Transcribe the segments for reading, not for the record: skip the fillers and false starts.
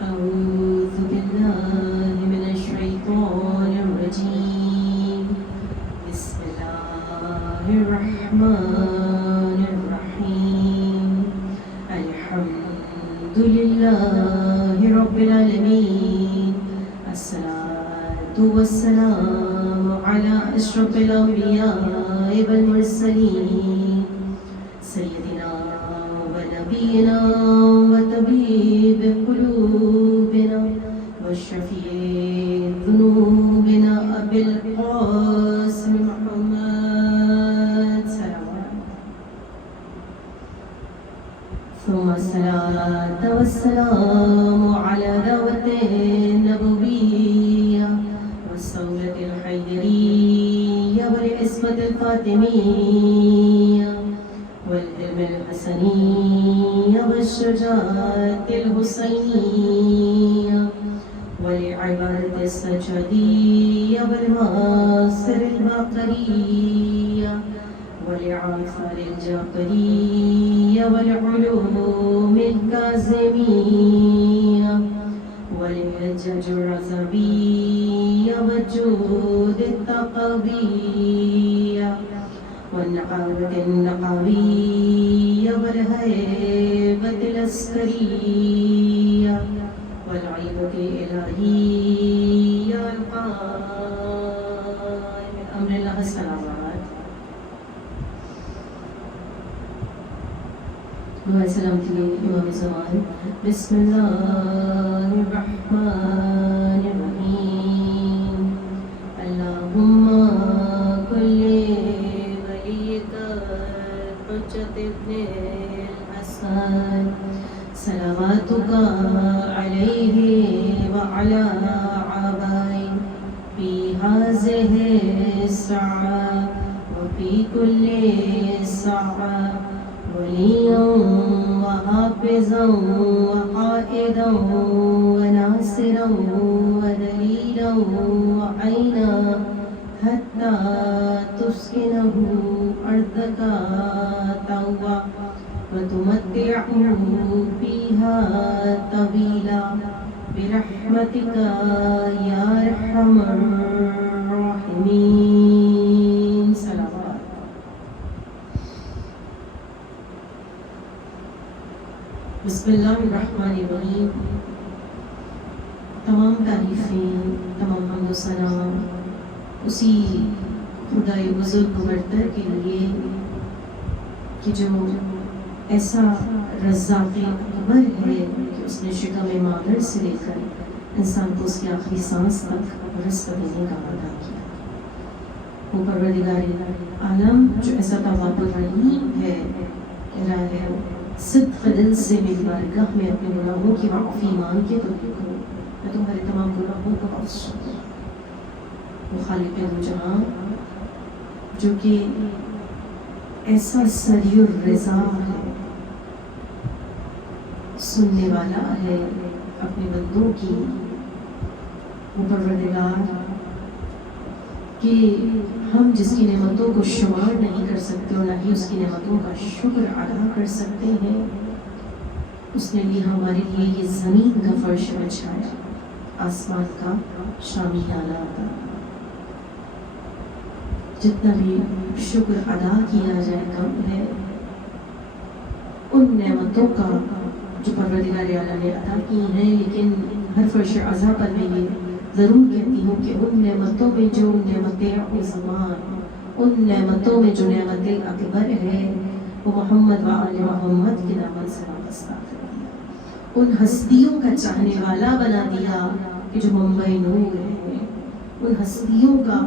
أعوذ بالله من الشيطان الرجيم بسم الله الرحمن الرحيم الحمد لله رب العالمين الصلاة والسلام على أشرف الأنبياء والمرسلين سيدنا ونبينا وطبيب قلوبنا وشفيع ذنوبنا أبي القاسم محمد ثم الصلاة والسلام على دعوة النبوية والصولة الحيدرية والعصمة الفاطمية والعلم الحسنية والشجاعة الحسينية والعبادة السجدية والماصر الباقرية والعافر الجعفرية والعلوم الكاظمية والحجج الرزبية والجود التقوية والنقاوة النقوية والهيبة العسكرية والعيبة الإلهية والقائم بأمر الله الصلوات وسلام إمام الزمان بسم الله الرحمن الرحيم اللهم كل وليك الحجة ابن الحسن صلواتك عليه وعلى آبائه في هذه الساعة وفي كل ساعة وليا وحافظا وقائدا وناصرا ودليلا وعينا حتى تسكنه أرضك طوعا وتمتعه فيها طويلا برحمتك يا أرحم الراحمين. صلوات. بسم اللہ الرحمن الرحیم. تمام تعریفیں، تمام حمد و ثنا اسی خدائے بزرگ برتر کے لیے کہ جو ایسا رزاق اکبر ہے کہ اس نے شکم مادر سے لے کر انسان کو اس کی آخری سانس تک رزق دینے کا وعدہ کیا. وہ پروردگار عالم جو ایسا تواب الرحیم ہے، کہہ رہا ہے صدق دل سے میری بارگاہ میں اپنے گناہوں کی معافی مانگ کے تو دیکھو، میں تمہارے تمام گناہوں کو بخش دوں. وہ خالق دو جہاں جو کہ ایسا سری الرضا ہے، سننے والا ہے اپنے بندوں کی. وہ پروردگار کہ ہم جس کی نعمتوں کو شمار نہیں کر سکتے اور نہ ہی اس کی نعمتوں کا شکر ادا کر سکتے ہیں، اس نے لیے ہمارے لیے یہ زمین کا فرش بچھایا، آسمان کا شامیانہ عطا. جتنا بھی شکر ادا کیا جائے کم ہے ان نعمتوں کا جو پروردگار اعلیٰ نے عطا کی ہیں. لیکن ہر فرش عزا پر میں یہ ضرور کہتی ہوں کہ ان نعمتوں میں جو نعمتیں عظمان، ان نعمتوں میں جو نعمت اکبر ہے وہ محمد و آل محمد کے نامت سے وابستہ کر دیا، ان ہستیوں کا چاہنے والا بنا دیا کہ جو ممبئی نور ہے، ان ہستیوں کا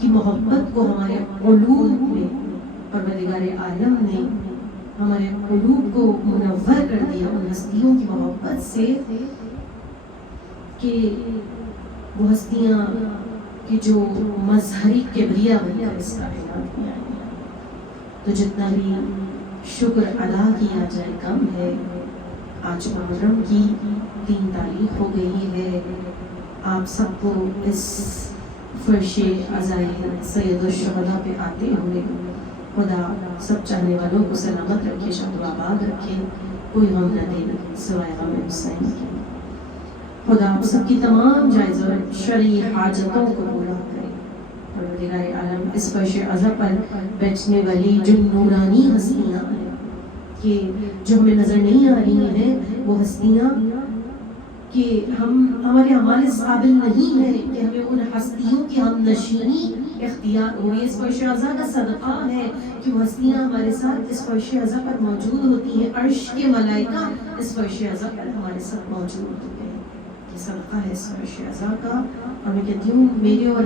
کی محبت کو ہمارے قلوب میں پروردگار عالم نے ہمارے قلوب کو منور کر دیا ان ہستیوں کی محبت سے کہ وہ ہستیاں کہ جو مظہری کبریا بن کر اس کائنات میں آئی ہیں. تو جتنا بھی شکر ادا کیا جائے کم ہے. آج محرم کی 3 تاریخ ہو گئی ہے. آپ سب کو اس فرش عزائے سید الشہداء پہ آتے ہوئے خدا سب چاہنے والوں کو سلامت رکھے، شاد و آباد رکھے، کوئی غم نہ دے سوائے غم حسین کے. خدا آپ سب کی تمام جائز اور شرعی حاجتوں کو پورا کرے۔ پروردگار عالم اس فرش عزا پر بیٹھنے والی جو نورانی ہستیاں ہیں کہ جو ہمیں نظر نہیں آ رہی ہیں، وہ ہستیاں کہ ہمارے اعمال اس قابل نہیں ہے کہ ہمیں ان ہستیوں کی ہم نشینی اختیار ہو۔ اس فرش عزا کا صدقہ ہے کہ وہ ہستیاں ہمارے ساتھ اس فرش عزا پر موجود ہوتی ہیں، عرش کے ملائکہ اس فرش عزا پر ہمارے ساتھ موجود ہوتے ہیں۔ یہ صدقہ ہے اس فرش عزا کا، اور میں کہتی ہوں میرے اور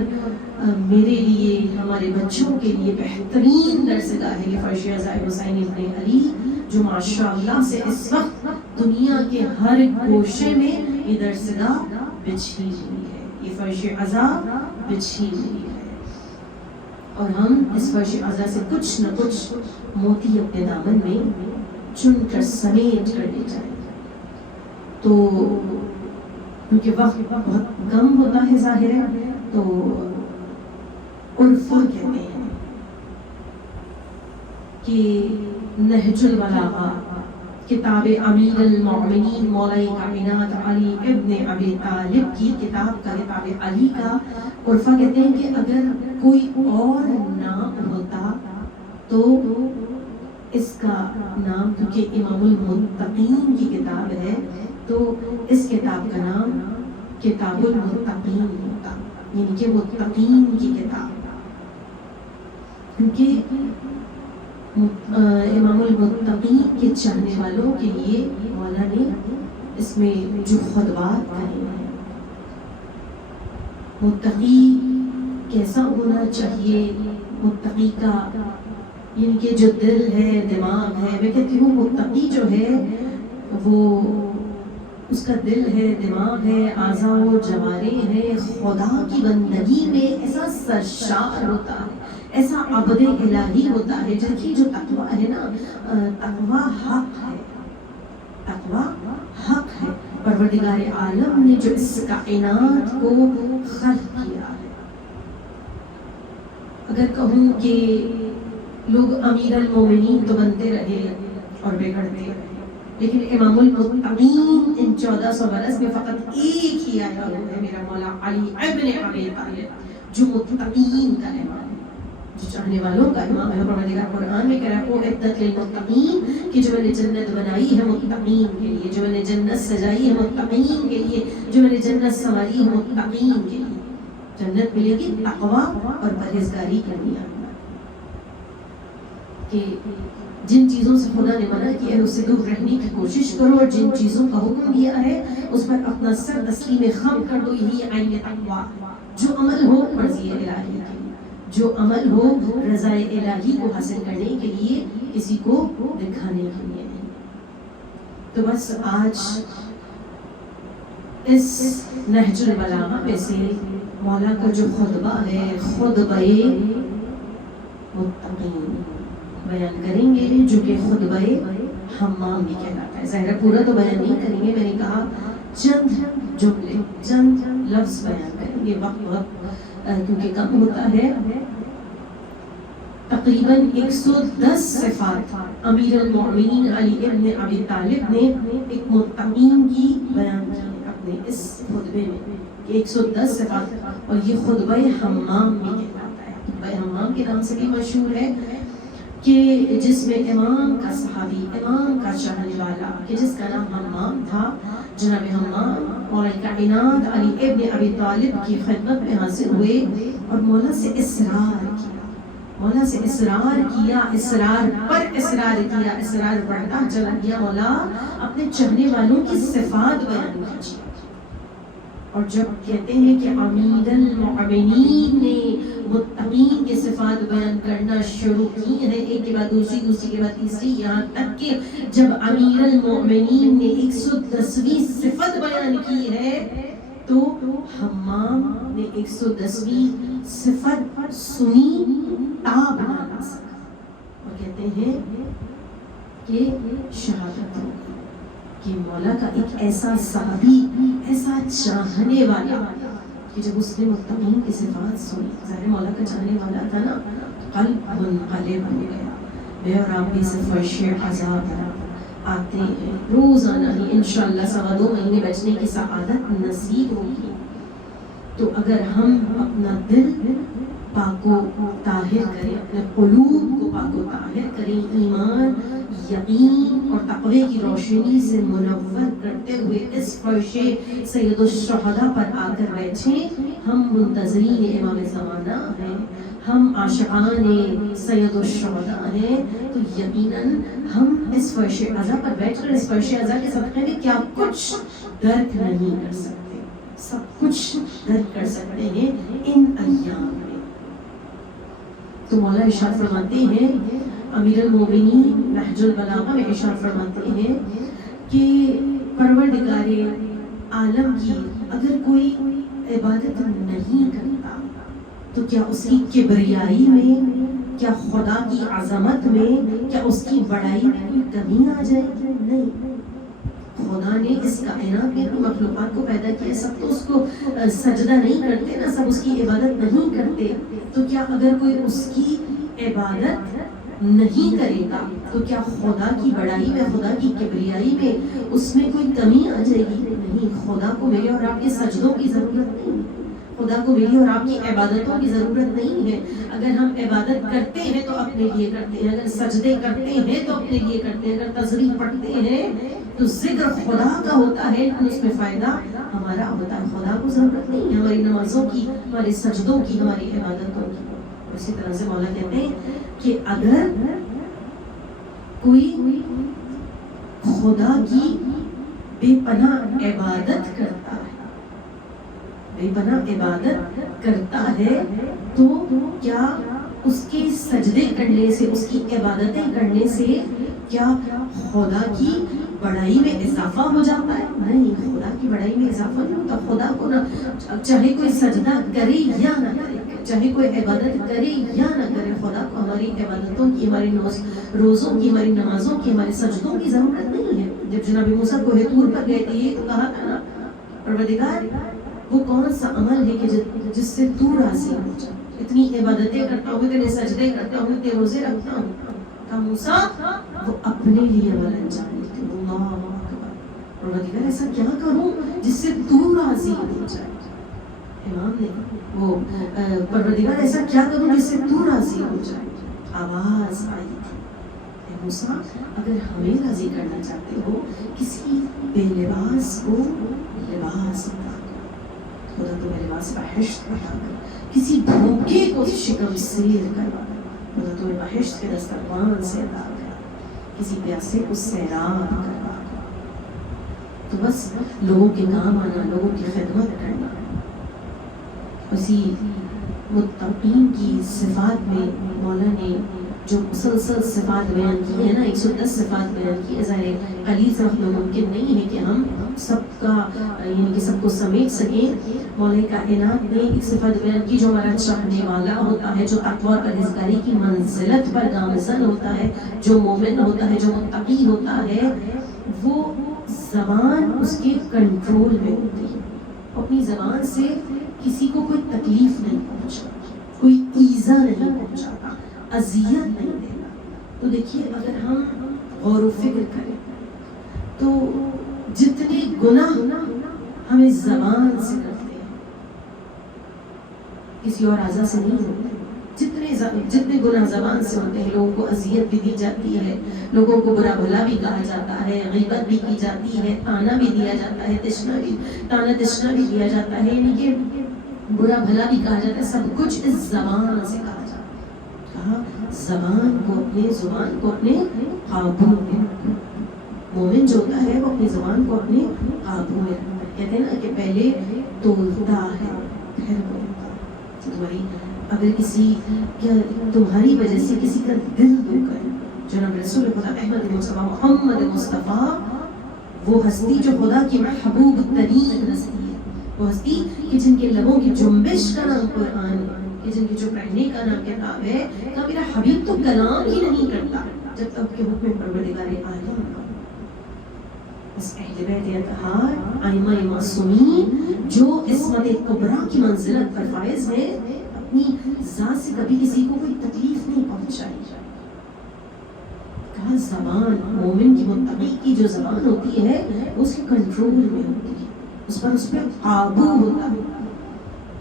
میرے لیے، ہمارے بچوں کے لیے بہترین درسگاہ ہے یہ فرش عزا حسین ابن علی، جو ماشاءاللہ سے اس وقت دنیا کے ہر گوشے میں یہ درسگاہ بچھی ہوئی ہے، یہ فرش عزا بچھی ہوئی ہے، اور ہم اس فرش عزا سے کچھ نہ کچھ موتی اپنے دامن میں چن کر سمیٹ کر لے جائیں۔ تو کیونکہ وقت بہت کم ہوتا ہے ظاہر ہے، تو عرفہ کہتے ہیں کہ نہج البلاغہ کتاب امیر المؤمنین مولا کائنات علی ابن ابی طالب کی کتاب کا، کتاب علی کا عرفہ کہتے ہیں کہ اگر کوئی اور نام ہوتا تو اس کا نام، کیونکہ امام المتقین کی کتاب ہے تو اس کتاب کا نام کتاب المتقین ہوتا، یعنی کہ متقین کی کتاب، کیونکہ امام المتقین کے چاہنے والوں کے لیے مولا نے اس میں جو خطبات کہے ہیں، متقی کیسا ہونا چاہیے، متقی کا یعنی کہ جو دل ہے، دماغ ہے، میں کہتی ہوں متقی جو ہے وہ اس کا دل ہے، دماغ ہے، اعضاء و جوارح ہے، خدا کی بندگی میں ایسا سرشار ہوتا ہے، ایسا عبد الہی ہوتا ہے، جن کی جو تقویٰ ہے نا، تقویٰ حق ہے، تقویٰ حق ہے۔ پروردگار عالم نے جو اس کائنات کو خلق کیا ہے، اگر کہوں کہ لوگ امیر المومنین تو بنتے رہے اور بگڑتے رہے، لیکن امام المتقین ان 1400 برس میں فقط ایک ہی آیا ہوا ہے، میرا مولا علی ابن ابی طالب، جو متقین کا امام ہے، جو چاہنے والوں کا امام ہے۔ پروردگار قرآن میں کہہ رہا ہے اعدت للمتقین، کہ جو میں نے جنت بنائی ہے متقین کے لیے، جو میں نے جنت سجائی ہے متقین کے لیے، جو میں نے جنت سنواری ہے متقین کے لیے۔ جنت ملے گی تقویٰ اور پرہیزگاری کی بنیاد پر، کہ جن چیزوں سے خدا نے منع کیا ہے اس سے دور رہنے کی کوشش کرو، اور جن چیزوں کا حکم دیا ہے اس پر اپنا سر تسلیم خم کر دو، یہی عین تقویٰ۔ جو عمل ہو مرضی الہی کے لیے، جو عمل ہو رضا الہی کو حاصل کرنے کے لیے، کسی کو دکھانے کے لیے نہیں۔ تو بس آج اس نہج البلاغہ میں سے مولا کا جو خطبہ ہے، خطبہ متقین بیان کریں گے، جو کہ خطبہ حمام بھی کہلاتا ہے۔ ظاہر پورا تو بیان نہیں کریں گے، میں نے کہا چند جملے، چند لفظ بیان کریں گے، وقت کیونکہ کم ہوتا ہے۔ تقریباً 110 صفات امیر المؤمنین علی ابن ابی طالب نے ایک متقین کی بیان کی ہے اپنے اس خطبے میں، 110 صفات، اور یہ خطبہ حمام بھی کہلاتا ہے۔ خطبہ حمام کے نام سے بھی مشہور ہے، کہ جس میں امام کا صحابی، امام کا چاہنے والا، کہ جس کا نام حمام تھا، جناب حمام مولا کائنات علی ابن ابی طالب کی خدمت میں حاضر ہوئے اور مولا سے اصرار کیا، مولا سے اصرار کیا، اصرار پر اصرار کیا، اصرار بڑھتا چلا گیا، مولا اپنے چاہنے والوں کی صفات بیان کیجیے۔ اور جب کہتے ہیں کہ امیر المؤمنین نے متقین کے صفات بیان کرنا شروع کی ہیں، ایک کے بعد دوسری، دوسری کے بعد تیسری، یہاں تک کہ جب امیر المؤمنین نے 110ویں صفت بیان کی ہے تو حمام نے 110ویں صفت سنی، تاب نہ لا سکا، اور کہتے ہیں کہ شہادت ہو گئی کہ مولا کا ایک ایسا صحابی، ایسا چاہنے والا، کہ جب اس نے متقین کی صفات سنی، ظاہر مولا کا چاہنے والا تھا نا، قلب منقلب ہو گیا، بے اور آپ بھی سے فرش عذاب بنا، آتے ہیں روزانہ ہی انشاءاللہ 2.25 مہینے بچنے کی سعادت نصیب ہوگی. تو اگر ہم اپنا دل پاک و طاہر کریں, اپنے قلوب کو پاک و طاہر کریں, ایمان یقین اور تقوی کی روشنی سے منور کرتے ہوئے اس فرش سید الشہداء پر آ کر بیٹھیں, ہم منتظرین امام زمانہ ہیں, ہم عاشقان سید الشہداء ہیں, تو یقیناً ہم اس فرش عزا پر بیٹھ کر اس فرش عزا کے صدقے میں کیا کچھ درک نہیں کر سکتے, سب کچھ درک کر سکتے ہیں ان ایام میں. تو مولا ارشاد فرماتے ہیں, امیر المومنین نہج البلاغہ میں ارشاد فرماتے ہیں کہ پروردگار عالم کی اگر کوئی عبادت نہیں کرتا تو کیا اس کی کبریائی میں, کیا خدا کی عظمت میں, کیا اس کی بڑائی میں کوئی کمی آ جائے گی؟ نہیں. خدا نے اس کائنات میں مخلوقات کو پیدا کیا, سب تو اس کو سجدہ نہیں کرتے نا, سب اس کی عبادت نہیں کرتے, تو کیا اگر کوئی اس کی عبادت نہیں کرے گا تو کیا خدا کی بڑائی میں, خدا کی کبریائی میں اس میں کوئی کمی آ جائے گی؟ نہیں. خدا کو میرے اور آپ کے سجدوں کی ضرورت نہیں, خدا کو میری اور آپ کی عبادتوں کی ضرورت نہیں ہے. اگر ہم عبادت کرتے ہیں تو اپنے لیے کرتے ہیں, اگر سجدے کرتے ہیں تو اپنے لیے کرتے ہیں, اگر تسبیح پڑھتے ہیں تو ذکر خدا کا ہوتا ہے, اس میں فائدہ ہمارا ہوتا ہے. خدا کو ضرورت نہیں ہے ہماری نمازوں کی, ہمارے سجدوں کی, ہماری عبادتوں کی. اسی طرح سے مولا کہتے ہیں کہ اگر کوئی خدا کی بے پناہ عبادت کرتا ہے, بے پناہ عبادت کرتا ہے, تو کیا اس کے سجدے کرنے سے, اس کی عبادتیں کرنے سے کیا خدا کی بڑائی میں اضافہ ہو جاتا ہے؟ نہیں, خدا کی بڑائی میں اضافہ نہیں ہوتا. خدا کو نہ چاہے کوئی سجدہ کرے یا نہ کرے, چاہے کوئی عبادت کرے یا نہ کرے, خدا کو ہماری عبادتوں کی, ہماری روزوں کی, ہماری نمازوں کی, ہمارے سجدوں کی ضرورت نہیں ہے. جب جناب موسیٰ کوہ طور پر گئے تھے تو کہا تھا نا, پروردگار وہ کون سا عمل ہے کہ جس سے تو راضی ہو جائے, اتنی عبادتیں کرتا ہوں, اتنے سجدے کرتا ہوں, اتنے روزے رکھتا ہوں. کہا موسیٰ وہ اپنے لیے عمل انجام دیتے. اللہ اکبر, پروردگار ایسا کیا کروں جس سے تو راضی ہو جائے. امام نے وہ پروردگار ایسا کیا کروں جس سے تو راضی ہو جائے. آواز آئی تھی, اے موسیٰ اگر ہمیں راضی کرنا چاہتے ہو کسی بے لباس کو لباس عطا کر, خدا تمہیں لباس بہشت عطا کر. کسی بھوکے کو شکم سیر کروا, خدا تمہیں بہشت کے دسترخوان سے عطا کر. کسی پیاسے کو سیراب کروا. تو بس لوگوں کے کام آنا, لوگوں کی خدمت کرنا. اسی متقین کی صفات میں مولا نے جو مسلسل صفات بیان کی ہے نا, 110 صفات بیان کی ہے. ظاہر قلیل سے ممکن نہیں ہے کہ ہم سب کا یعنی کہ سب کو سمیٹ سکیں. مولا کائنات نے ایک صفت بیان کی جو ہمارا چاہنے والا ہوتا ہے, جو تقوی اور پرہیزگاری کی منزلت پر گامزن ہوتا ہے, جو مومن ہوتا ہے, جو متقی ہوتا ہے, وہ زبان اس کے کنٹرول میں ہوتی ہے. اپنی زبان سے کسی کو کوئی تکلیف نہیں پہنچاتا, کوئی ایذا نہیں پہنچاتا, اذیت نہیں دیتا. تو دیکھیے اگر ہم غور و فکر کریں تو جتنے گناہ ہمیں زبان سے کرتے ہیں کسی اور اعضاء سے نہیں ہوتے. جتنے گناہ زبان سے ہوتے ہیں, لوگوں کو اذیت بھی دی جاتی ہے, لوگوں کو برا بھلا بھی کہا جاتا ہے, غیبت بھی کی جاتی ہے, تانا بھی دیا جاتا ہے, تانا تشنا بھی دیا جاتا ہے, یعنی کہ برا بھلا بھی کہا جاتا ہے. سب کچھ اس زبان سے کہا جاتا ہے. کہا زبان کو, اپنے زبان کو اپنے قابو میں رکھو. مومن جو ہوتا ہے وہ اپنی زبان کو اپنے قابو میں رکھتا ہے. کہتے ہیں نا کہ پہلے تولتا ہے پھر بولتا ہے. تمہاری اگر کسی تمہاری وجہ سے کسی کا دل دکھ ہے, جناب رسول خدا احمد مصطفیٰ محمد مصطفیٰ, وہ ہستی جو خدا کی محبوب ترین ہستی ہے, وہ ہستی کہ جن کے لبوں کی جنبش کا نام قرآن ہے, کہ جن کی جو پڑھنے کا نام کتاب ہے, کہ میرا حبیب تو کلام ہی نہیں کرتا جب تک کہ حکم پروردگار عالم کا. اس اہل بیت اطہار ائمہ معصومین جو عصمت کبریٰ کی منزلت پر فائز ہیں, اپنی ذات سے کبھی کسی کو کوئی تکلیف نہیں پہنچائی. کہا زبان مومن کی متقی کی جو زبان ہوتی ہے اس کے کنٹرول میں ہوتی ہے، اس پہ قابو ہوتا ہے.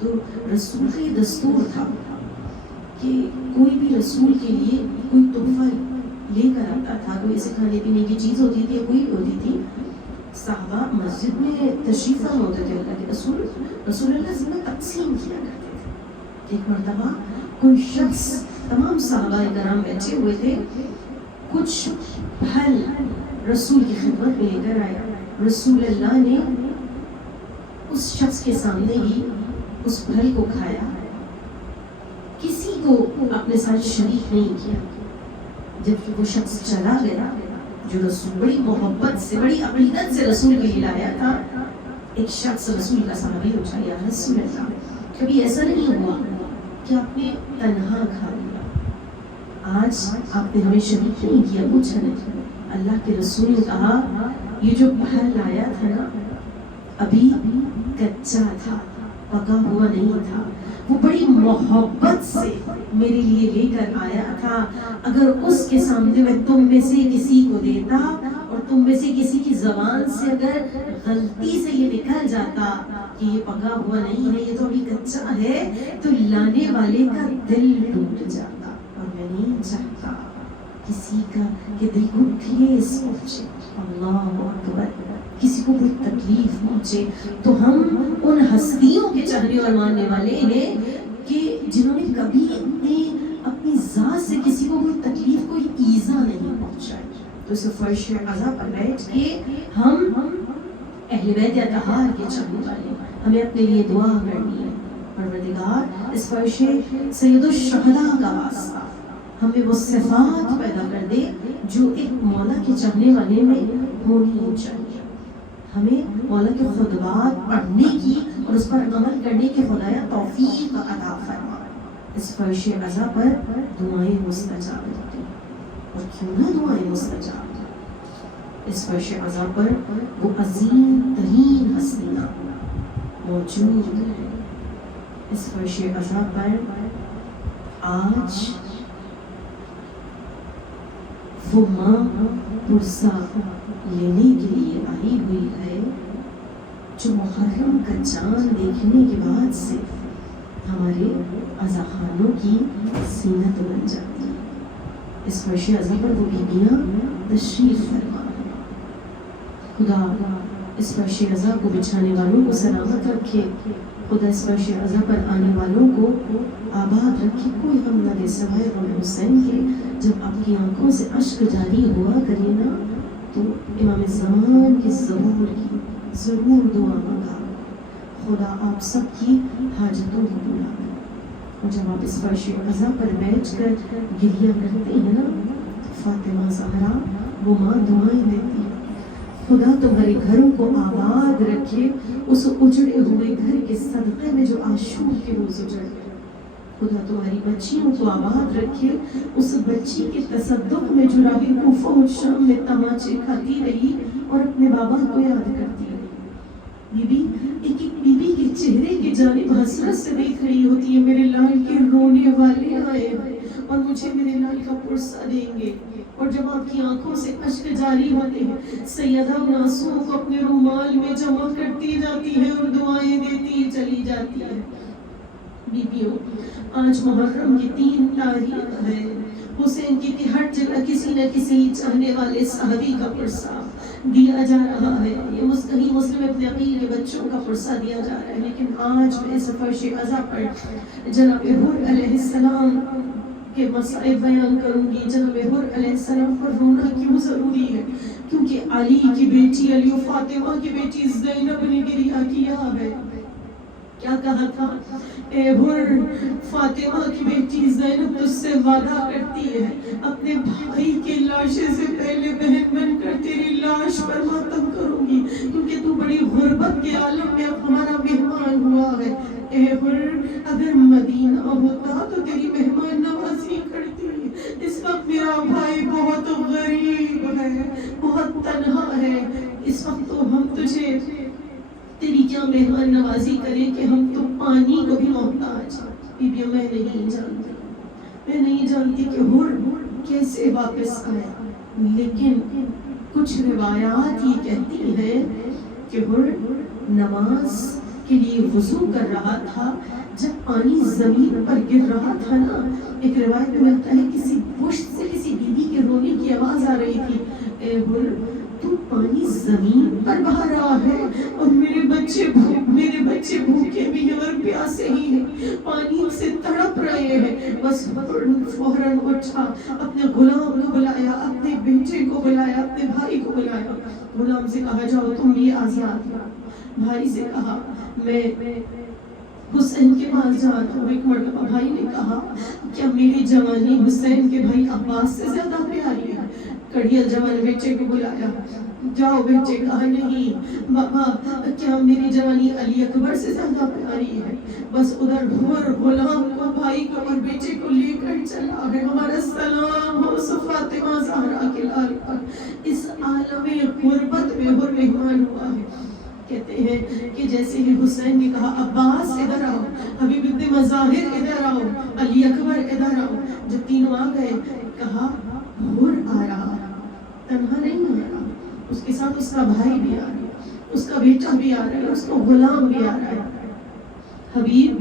تو رسول کا یہ دستور تھا کہ کوئی بھی رسول کے لیے کوئی تحفہ لے کر آتا تھا، کوئی ایسے کھانے پینے کی چیز ہوتی تھی یا کوئی ہوتی تھی، صحابہ مسجد میں تشریف فرما ہوتے تھے، اللہ کے رسول اللہ سے تقسیم کیا کرتے تھے. ایک مرتبہ کوئی شخص، تمام صحابہ کرام بیٹھے ہوئے تھے، کچھ پھل رسول کی خدمت میں لے کر آیا. رسول اللہ نے اس شخص کے سامنے ہی اس پھل کو کھایا، کسی کو اپنے ساتھ شریک نہیں کیا. جب وہ شخص چلا گیا جو رسول بڑی محبت سے بڑی عقیدت سے رسول کے لیے لایا تھا، ایک شخص رسول کا صحابی اٹھا، یا رسول اللہ کبھی ایسا نہیں ہوا کہ آپ نے تنہا کھا لیا، آج آپ نے ہمیں شریک نہیں کیا. پوچھا نہیں. اللہ کے رسول نے کہا یہ جو پھل لایا تھا نا ابھی کچا تھا، پکا ہوا نہیں تھا، وہ بڑی محبت سے میرے لیے لے کر آیا تھا. اگر اس کے سامنے میں تم میں سے کسی کو دیتا اور تم میں سے کسی کی زبان سے اگر غلطی سے یہ نکل جاتا کہ یہ پکا ہوا نہیں ہے، یہ تو ابھی کچا ہے، تو لانے والے کا دل ٹوٹ جاتا. اور میں نہیں چاہتا کسی کا کہ دل کو ٹھیس پہنچے، اللہ اکبر، کسی کو کوئی تکلیف پہنچے. تو ہم ان ہستیوں کے چاہنے اور ماننے والے ہیں کہ جنہوں نے کبھی اپنی ذات سے کسی کو کوئی تکلیف، کوئی ایذا نہیں پہنچائی. تو اس فرش عزا پر بیٹھ کے ہم اہل بیت اطہار کے چاہنے والے ہمیں اپنے لیے دعا کرنی ہے. پروردگار اس فرش سید الشہداء کا واسطہ ہمیں وہ صفات پیدا کر دے جو ایک مولا کے چاہنے والے میں ہونی چاہیے. ہمیں مولا کے خطبات پڑھنے کی اور اس پر عمل کرنے کی خدایا توفیق عطا فرما. اس فرش عزا پر دعائیں مستجاب ہوتی ہیں، اور کیوں نہ دعائیں مستجاب. اس فرش عزا پر وہ عظیم ترین ہستیاں موجود ہیں. اس فرش عزا پر آج وہ ماں پرسا لینے کے لیے آئی ہوئی ہے جو محرم کا چاند دیکھنے کے بعد سے ہمارے عزاخانوں کی زینت بن جاتی ہے. اس فرش عزا پر وہ بیبیاں تشریف فرما ہے. خدا اس فرش عزا کو بچھانے والوں کو سلامت رکھے، خدا اس فرش عزا پر آنے والوں کو آباد رکھے. کوئی غم نہ دے سوائے غم حسین کے. جب آپ کی آنکھوں سے اشک جاری ہوا کرے نا تو امام زمان کی ضرور دعا مانگا، خدا آپ سب کی حاجتوں کو پورا کرے. اور جب آپ اس فرش عزا پر بیٹھ کر گریہ کرتے ہیں نا، فاطمہ زہرا وہ ماں دعائیں دیتی ہے، خدا تمہارے گھروں کو آباد رکھے اس اجڑے ہوئے گھر کے صدقے میں جو عاشور کے روز اجڑ گئے. خدا تمہاری بچیوں کو آباد رکھے اس بچی کے تصدق میں جو راہ کوفہ و شام میں تماچے کھاتی رہی اور اپنے بابا کو یاد کرتی رہی. بیوی ایک بیوی کے چہرے کی جانب حسرت سے دیکھ رہی ہوتی ہے، میرے لال کے رونے والے آئے اور مجھے میرے لال کا پرسہ دیں گے. اور جب آپ کی آنکھوں سے اشک جاری ہوتے ہیں، سیدہ ان آنسوؤں کو اپنے رومال میں جمع کرتی جاتی ہے اور دعائیں دیتی چلی جاتی ہے. بیبیوں، آج محرم کی 3 تاریخ ہے. حسین کی ہر جگہ کسی نہ کسی چاہنے والے صحابی کا پرسہ دیا جا رہا ہے. یہ کہیں مسلم اپنے عقیل کے بچوں کا پرسہ دیا جا رہا ہے. لیکن آج میں اس فرش عزا پر جناب حر علیہ السلام کے مسائل بیان کروں گی. جناب حر علیہ السلام پر رونا کیوں ضروری ہے؟ کیونکہ علی کی بیٹی، علی و فاطمہ کی بیٹی زینب نے گریہ کیا ہے. کیا کہا تھا؟ اے حر، فاطمہ کی بیٹی زینب تجھ سے وعدہ کرتی ہے اپنے بھائی کے لاشے سے پہلے بہن بن کر تیری لاش پر ماتم کروں گی، کیونکہ تو بڑی غربت کے عالم میں ہمارا مہمان ہوا ہے. اے حر، اگر مدینہ ہوتا تو تیری مہمان نوازی کرتی. اس وقت میرا بھائی بہت غریب ہے، بہت تنہا ہے. اس وقت تو ہم تجھے تیری کیا مہمان نوازی کریں کہ ہم تو پانی کو بھی محتاج. بیبیوں، میں نہیں جانتی کہ حر کیسے واپس آیا. لیکن کچھ روایات یہ کہتی ہیں کہ حر نماز کے لیے وضو کر رہا تھا، جب پانی زمین پر گر رہا تھا نا، ایک روایت میں ملتا ہے کسی پشت سے کسی بیوی کے رونے کی آواز آ رہی تھی، اے حر تو پانی زمین پر بہا رہا ہے اور میرے بچے بھوکے بھی ہیں اور پیاسے ہی ہیں، پانی سے تڑپ رہے ہیں۔ بس فوراً اٹھا، اپنے غلام کو بلایا، اپنے بیٹے کو بلایا، اپنے بھائی کو بلایا، غلام سے کہا جاؤ تم بھی آزاد ہو۔ بھائی سے کہا میں حسین کے پاس جاتا ہوں۔ ایک مرتبہ بھائی نے کہا کیا میری جوانی حسین کے بھائی عباس سے زیادہ پیاری ہے؟ کڑیل جوان بیٹے کو بلایا، جاؤ بیٹے، کہا نہیں بابا، کیا میری جوانی علی اکبر سے زیادہ پیاری ہے؟ بس ادھر حر غلام کو، بھائی کو اور بیٹے کو لے کر چلا ہے۔ ہمارا سلام ہو فاطمہ زہرا کے لال پر۔ اس عالم غربت میں حر مہمان ہوا ہے۔ کہتے ہیں کہ جیسے ہی حسین نے کہا عباس ادھر آؤ، حبیب ابن مظاہر ادھر آؤ، علی اکبر ادھر آؤ، جب تینوں آ گئے کہا حر آ رہا، تنہا نہیں آ رہا، اس کے ساتھ اس کا بھائی بھی آ رہا ہے، اس کا بیٹا بھی آ رہا ہے، اس کا غلام بھی آ رہا ہے۔ حبیب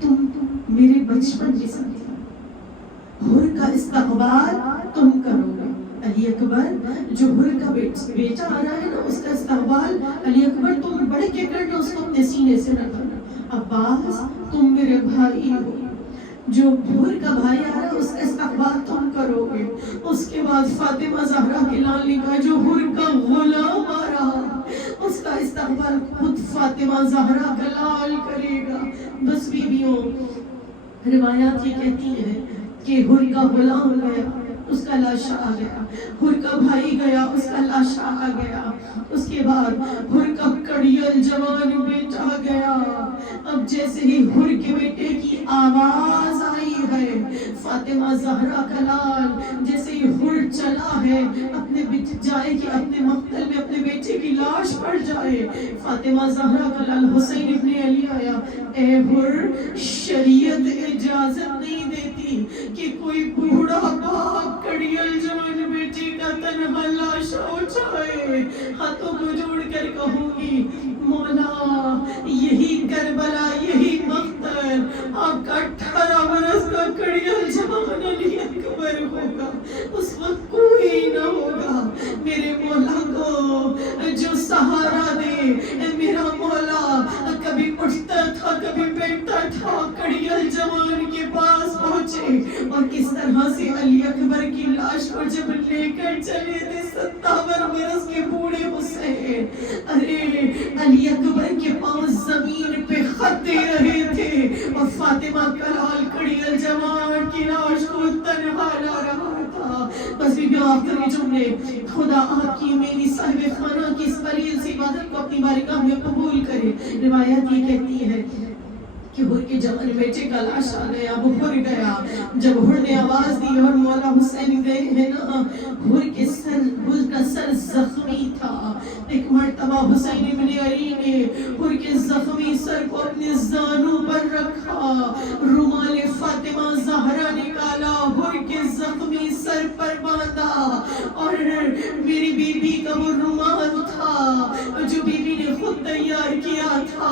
تم میرے بچپن کے ساتھ حر کا استقبال تم کرو گے۔ علی اکبر جو حر کا بیٹا آ رہا ہے نا، اس کا استقبال علی اکبر تم بڑھ کے کرنا، اس کو اپنے سینے سے رکھنا۔ عباس تم میرے بھائی ہو، جو حر کا بھائی آ رہا ہے اس کا استقبال تم کرو گے۔ اس کے بعد فاطمہ زہرا کے لال نے کہا جو حر کا غلام آ رہا اس کا استقبال خود فاطمہ زہرا کا لال کرے گا۔ بس بیویوں، روایات یہ کہتی ہیں کہ حر کا غلام گیا، اس کا لاشا آ گیا، حر کا بھائی گیا، اس کا لاشا آ گیا، اس کے بعد حر کا کڑیل جوان بیٹا گیا۔ اب جیسے ہی حر کے بیٹے کی آواز آئی ہے، فاطمہ زہرا کا لال جیسے ہی حر چلا ہے اپنے جائے کہ اپنے مقتل میں اپنے بیٹے کی لاش پڑ جائے، فاطمہ زہرا کا لال حسین ابن علی آیا، اے حر شریعت اجازت نہیں دیتی کہ کوئی بوڑھا باپ کڑیل جوان بیٹے کا تنہا لاشا اٹھائے۔ ہاتھوں کو جوڑ کر کہوں گی مولا یہی کربلا، یہی مقتل آپ کا 18 برس کا کڑیل جوان علی اکبر ہوگا، اس وقت کوئی نہ ہوگا۔ میرے مولا کو جو سہارا دے، میرا مولا کبھی اٹھتا تھا کبھی بیٹھتا تھا، کڑیل جوان کے پاس پہنچے اور کس طرح سے علی اکبر کی لاش کو جب لے کر چلے تھے 57 برس کے بوڑھے حسین، ارے علی اکبر کے پاؤں زمین پہ خط دے رہے تھے اور فاطمہ کا لال کڑیل جوان کی لاش کو تنہا لا رہا تھا۔ بس بھی آخری جملے، خدا آپ کی میری صاحب خانہ کی اس قلیل سی عبادت کو اپنی بارگاہ میں قبول کرے۔ روایت یہ کہتی ہے کہ حر کے جوان بیٹے کا لاش آ گیا، وہ حر گیا، جب حر نے آواز دی اور مولا حسین گئے ہیں نا، حر کا سر زخمی تھا۔ ایک مرتبہ حسین ابن علی نے حر کے زخمی سر کو اپنے زانوں پر رکھا، رومال فاطمہ زہرا نکالا، حر کے زخمی سر پر باندھا، اور میری بی بی کا وہ رومال تھا جو بی بی نے خود تیار کیا تھا۔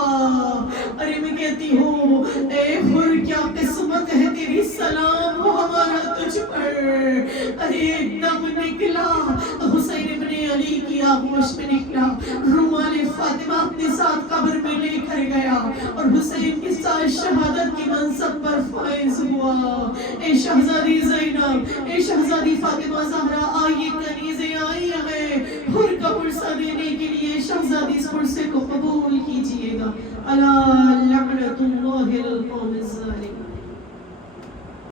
ارے میں کہتی ہوں اے حر کیا قسمت ہے تیری، سلام ہو ہمارا تجھ پر۔ ارے دم نکلا حسین ابن علی کی آغوش میں نکلا، رومال فاطمہ اپنے ساتھ قبر میں لے کر گیا اور حسین کے ساتھ شہادت کی منصب پر فائز ہوا۔ اے شہزادی زینب، اے شہزادی فاطمہ زہرا، آئیے کنیزیں آئی ہیں حر کا پرسہ دینے کے لیے، شہزادی اس پرسے کو قبول کیجئے گا۔ اللہ